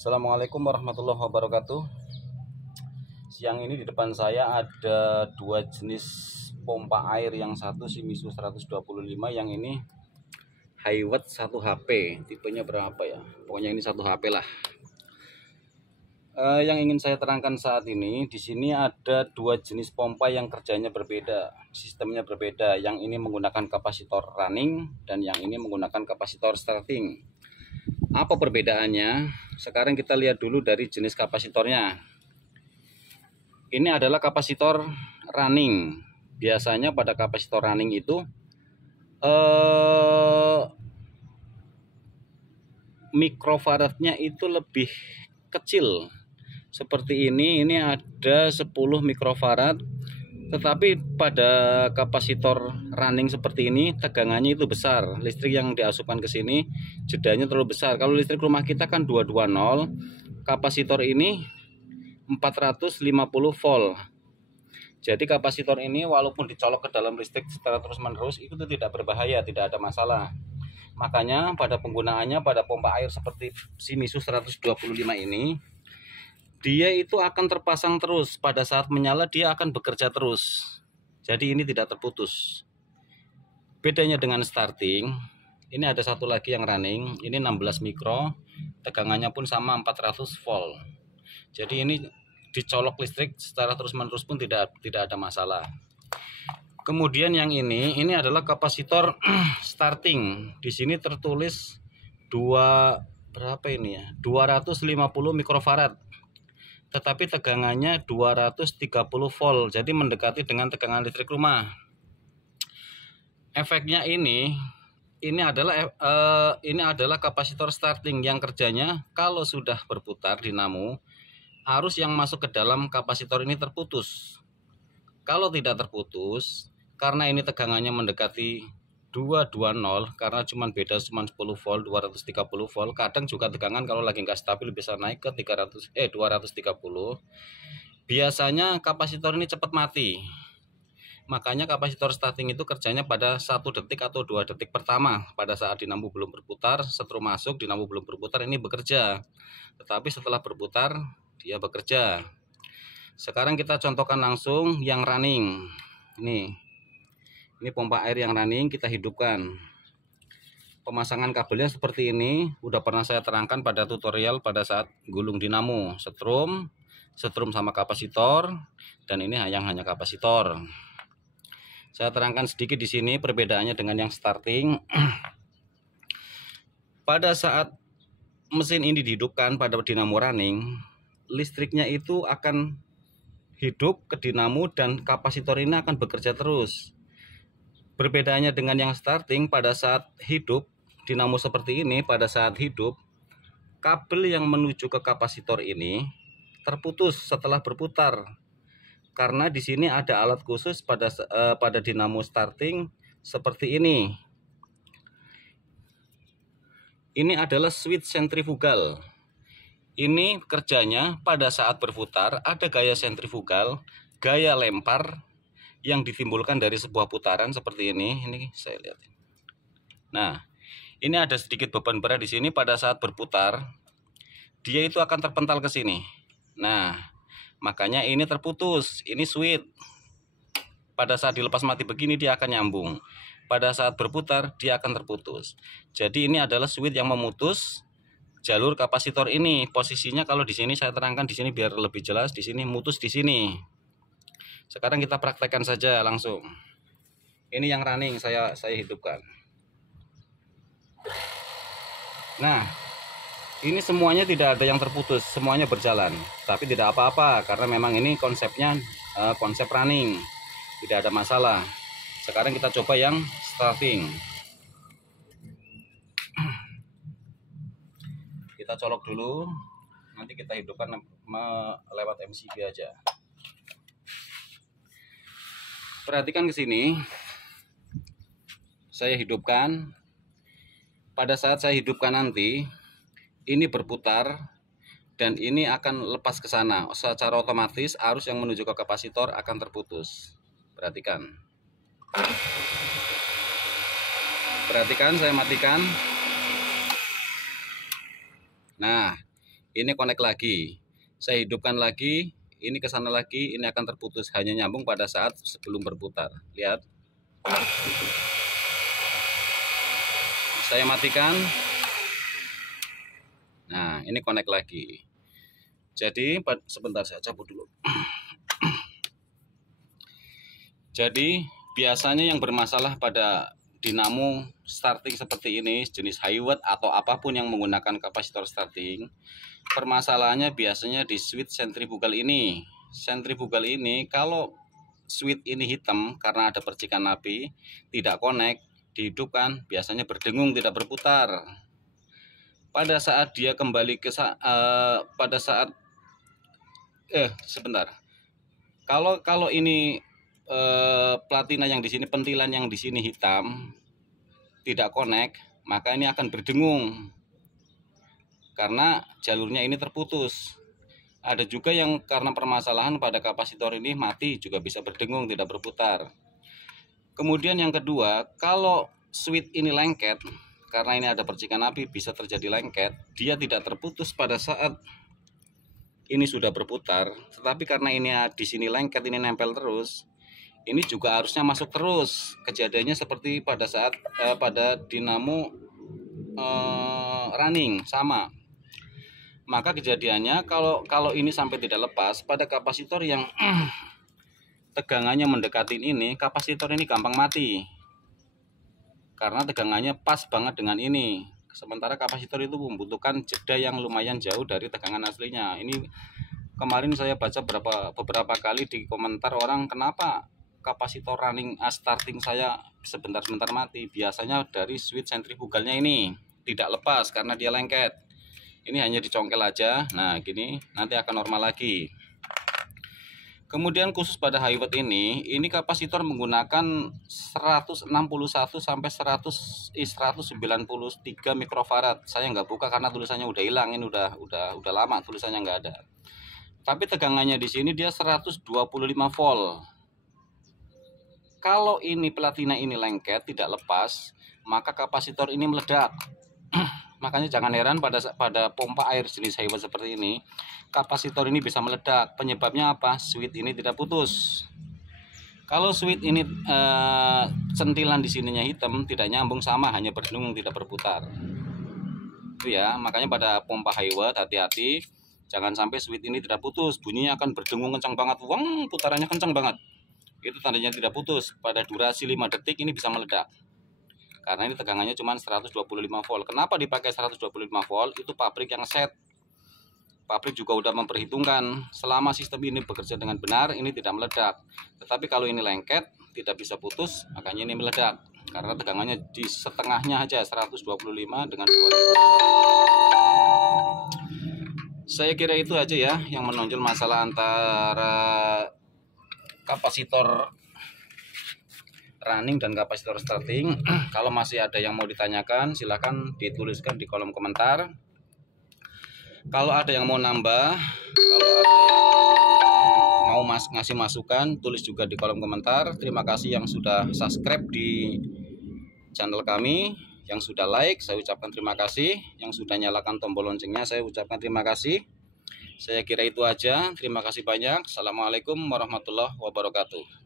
Assalamualaikum warahmatullahi wabarakatuh. Siang ini di depan saya ada dua jenis pompa air. Yang satu Shimizu 125, yang ini Hiwatt 1 HP. Tipenya berapa ya? Pokoknya ini 1 HP lah. Yang ingin saya terangkan saat ini, di sini ada dua jenis pompa yang kerjanya berbeda, sistemnya berbeda. Yang ini menggunakan kapasitor running dan yang ini menggunakan kapasitor starting. Apa perbedaannya? Sekarang kita lihat dulu dari jenis kapasitornya. Ini adalah kapasitor running. Biasanya pada kapasitor running itu mikrofaradnya itu lebih kecil. Seperti ini ada 10 mikrofarad. Tetapi pada kapasitor running seperti ini tegangannya itu besar. Listrik yang diasupkan ke sini jedanya terlalu besar. Kalau listrik rumah kita kan 220, kapasitor ini 450 volt. Jadi kapasitor ini walaupun dicolok ke dalam listrik secara terus-menerus itu tidak berbahaya, tidak ada masalah. Makanya pada penggunaannya pada pompa air seperti Shimizu 125 ini, dia itu akan terpasang terus. Pada saat menyala dia akan bekerja terus. Jadi ini tidak terputus. Bedanya dengan starting, ini ada satu lagi yang running. Ini 16 mikro, tegangannya pun sama 400 volt. Jadi ini dicolok listrik secara terus-menerus pun tidak ada masalah. Kemudian yang ini adalah kapasitor starting. Di sini tertulis 250 mikrofarad. Tetapi tegangannya 230 volt, jadi mendekati dengan tegangan listrik rumah. Efeknya ini adalah kapasitor starting yang kerjanya kalau sudah berputar dinamo, arus yang masuk ke dalam kapasitor ini terputus. Kalau tidak terputus, karena ini tegangannya mendekati 220, karena beda 10 volt, 230 volt. Kadang juga tegangan kalau lagi nggak stabil bisa naik ke 230. Biasanya kapasitor ini cepat mati. Makanya kapasitor starting itu kerjanya pada 1 detik atau 2 detik pertama. Pada saat dinamo belum berputar, setrum masuk, dinamo belum berputar, ini bekerja. Tetapi setelah berputar, dia bekerja. Sekarang kita contohkan langsung yang running. Ini pompa air yang running, kita hidupkan. Pemasangan kabelnya seperti ini. Udah pernah saya terangkan pada tutorial pada saat gulung dinamo. Setrum sama kapasitor, dan ini hanya kapasitor. Saya terangkan sedikit di sini perbedaannya dengan yang starting. Pada saat mesin ini dihidupkan pada dinamo running, listriknya itu akan hidup ke dinamo dan kapasitor ini akan bekerja terus. Berbedanya dengan yang starting, pada saat hidup dinamo seperti ini, pada saat hidup kabel yang menuju ke kapasitor ini terputus setelah berputar. Karena di sini ada alat khusus pada dinamo starting seperti ini. Ini adalah switch sentrifugal. Ini kerjanya pada saat berputar ada gaya sentrifugal, gaya lempar yang ditimbulkan dari sebuah putaran seperti ini. Ini saya lihat. Nah, ini ada sedikit beban berat di sini. Pada saat berputar, dia itu akan terpental ke sini. Nah, makanya ini terputus. Ini switch. Pada saat dilepas mati begini dia akan nyambung. Pada saat berputar dia akan terputus. Jadi ini adalah switch yang memutus jalur kapasitor ini. Posisinya kalau di sini saya terangkan di sini biar lebih jelas. Di sini mutus di sini. Sekarang kita praktekkan saja langsung. Ini yang running saya hidupkan. Nah, ini semuanya tidak ada yang terputus, semuanya berjalan. Tapi tidak apa-apa karena memang ini konsepnya konsep running. Tidak ada masalah. Sekarang kita coba yang starting. Kita colok dulu. Nanti kita hidupkan lewat MCB aja. Perhatikan ke sini. Saya hidupkan. Pada saat saya hidupkan nanti, ini berputar dan ini akan lepas ke sana. Secara otomatis arus yang menuju ke kapasitor akan terputus. Perhatikan. Perhatikan, saya matikan. Nah, ini connect lagi, saya hidupkan lagi, ini ke sana lagi, ini akan terputus, hanya nyambung pada saat sebelum berputar. Lihat, saya matikan. Nah, ini connect lagi. Jadi sebentar, saya cabut dulu. Jadi biasanya yang bermasalah pada dinamo starting seperti ini, jenis high watt atau apapun yang menggunakan kapasitor starting, permasalahannya biasanya di switch sentrifugal ini. Sentrifugal ini kalau switch ini hitam karena ada percikan api, tidak connect, dihidupkan, biasanya berdengung, tidak berputar. Pada saat dia kembali ke sebentar. Kalau ini platina yang di sini, pentilan yang di sini hitam, tidak connect, maka ini akan berdengung karena jalurnya ini terputus. Ada juga yang karena permasalahan pada kapasitor ini mati, juga bisa berdengung, tidak berputar. Kemudian yang kedua, kalau switch ini lengket, karena ini ada percikan api, bisa terjadi lengket, dia tidak terputus pada saat ini sudah berputar, tetapi karena ini di sini lengket, ini nempel terus, ini juga harusnya masuk terus. Kejadiannya seperti pada saat pada dinamo running sama. Maka kejadiannya kalau ini sampai tidak lepas pada kapasitor yang tegangannya mendekati ini, kapasitor ini gampang mati karena tegangannya pas banget dengan ini. Sementara kapasitor itu membutuhkan jeda yang lumayan jauh dari tegangan aslinya. Ini kemarin saya baca beberapa kali di komentar orang, kenapa kapasitor running starting saya sebentar-sebentar mati. Biasanya dari switch sentrifugalnya ini tidak lepas karena dia lengket. Ini hanya dicongkel aja. Nah gini, nanti akan normal lagi. Kemudian khusus pada high watt ini kapasitor menggunakan 161 sampai 193 mikrofarad. Saya nggak buka karena tulisannya udah hilang, ini udah lama tulisannya nggak ada. Tapi tegangannya di sini dia 125 volt. Kalau ini platina ini lengket, tidak lepas, maka kapasitor ini meledak. Makanya jangan heran pada pompa air jenis high watt seperti ini, kapasitor ini bisa meledak. Penyebabnya apa? Switch ini tidak putus. Kalau switch ini sentilan di sininya hitam, tidak nyambung sama, hanya berdengung, tidak berputar. Itu ya, makanya pada pompa high watt hati-hati, jangan sampai switch ini tidak putus. Bunyinya akan berdengung kencang banget, wong, putarannya kencang banget. Itu tandanya tidak putus. Pada durasi 5 detik ini bisa meledak. Karena ini tegangannya cuma 125 volt. Kenapa dipakai 125 volt? Itu pabrik yang set. Pabrik juga udah memperhitungkan selama sistem ini bekerja dengan benar, ini tidak meledak. Tetapi kalau ini lengket, tidak bisa putus, makanya ini meledak. Karena tegangannya di setengahnya aja, 125 dengan 2000. Saya kira itu aja ya yang menonjol masalah antara kapasitor running dan kapasitor starting. Kalau masih ada yang mau ditanyakan, silahkan dituliskan di kolom komentar. Kalau ada yang mau nambah, kalau ada yang mau ngasih masukan, tulis juga di kolom komentar. Terima kasih yang sudah subscribe di channel kami, yang sudah like, saya ucapkan terima kasih. Yang sudah nyalakan tombol loncengnya, saya ucapkan terima kasih. Saya kira itu aja. Terima kasih banyak. Assalamualaikum warahmatullahi wabarakatuh.